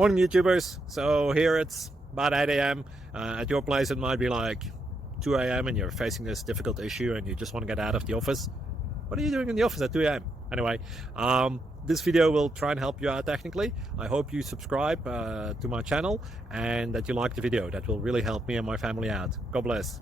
Morning YouTubers. So here it's about 8 a.m. At your place it might be like 2 a.m. and you're facing this difficult issue and you just want to get out of the office. What are you doing in the office at 2 a.m.? Anyway, this video will try and help you out technically. I hope you subscribe to my channel and that you like the video. That will really help me and my family out. God bless.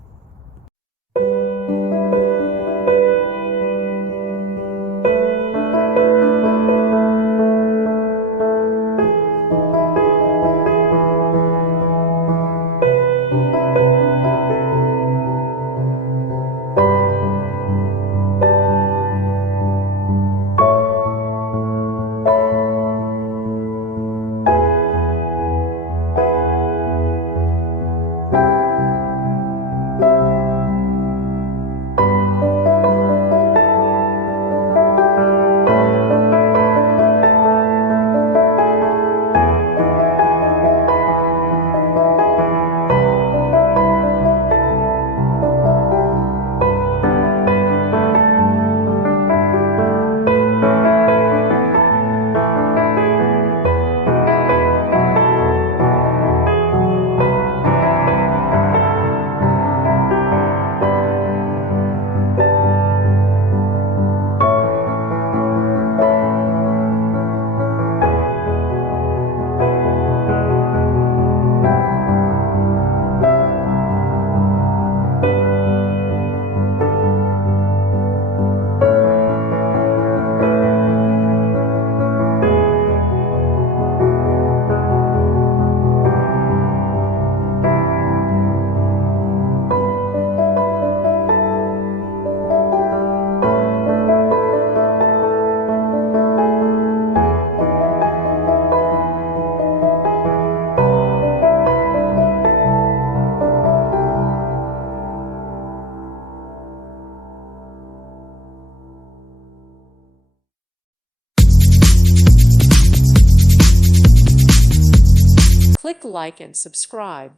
Click like and subscribe.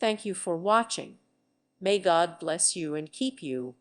Thank you for watching. May God bless you and keep you.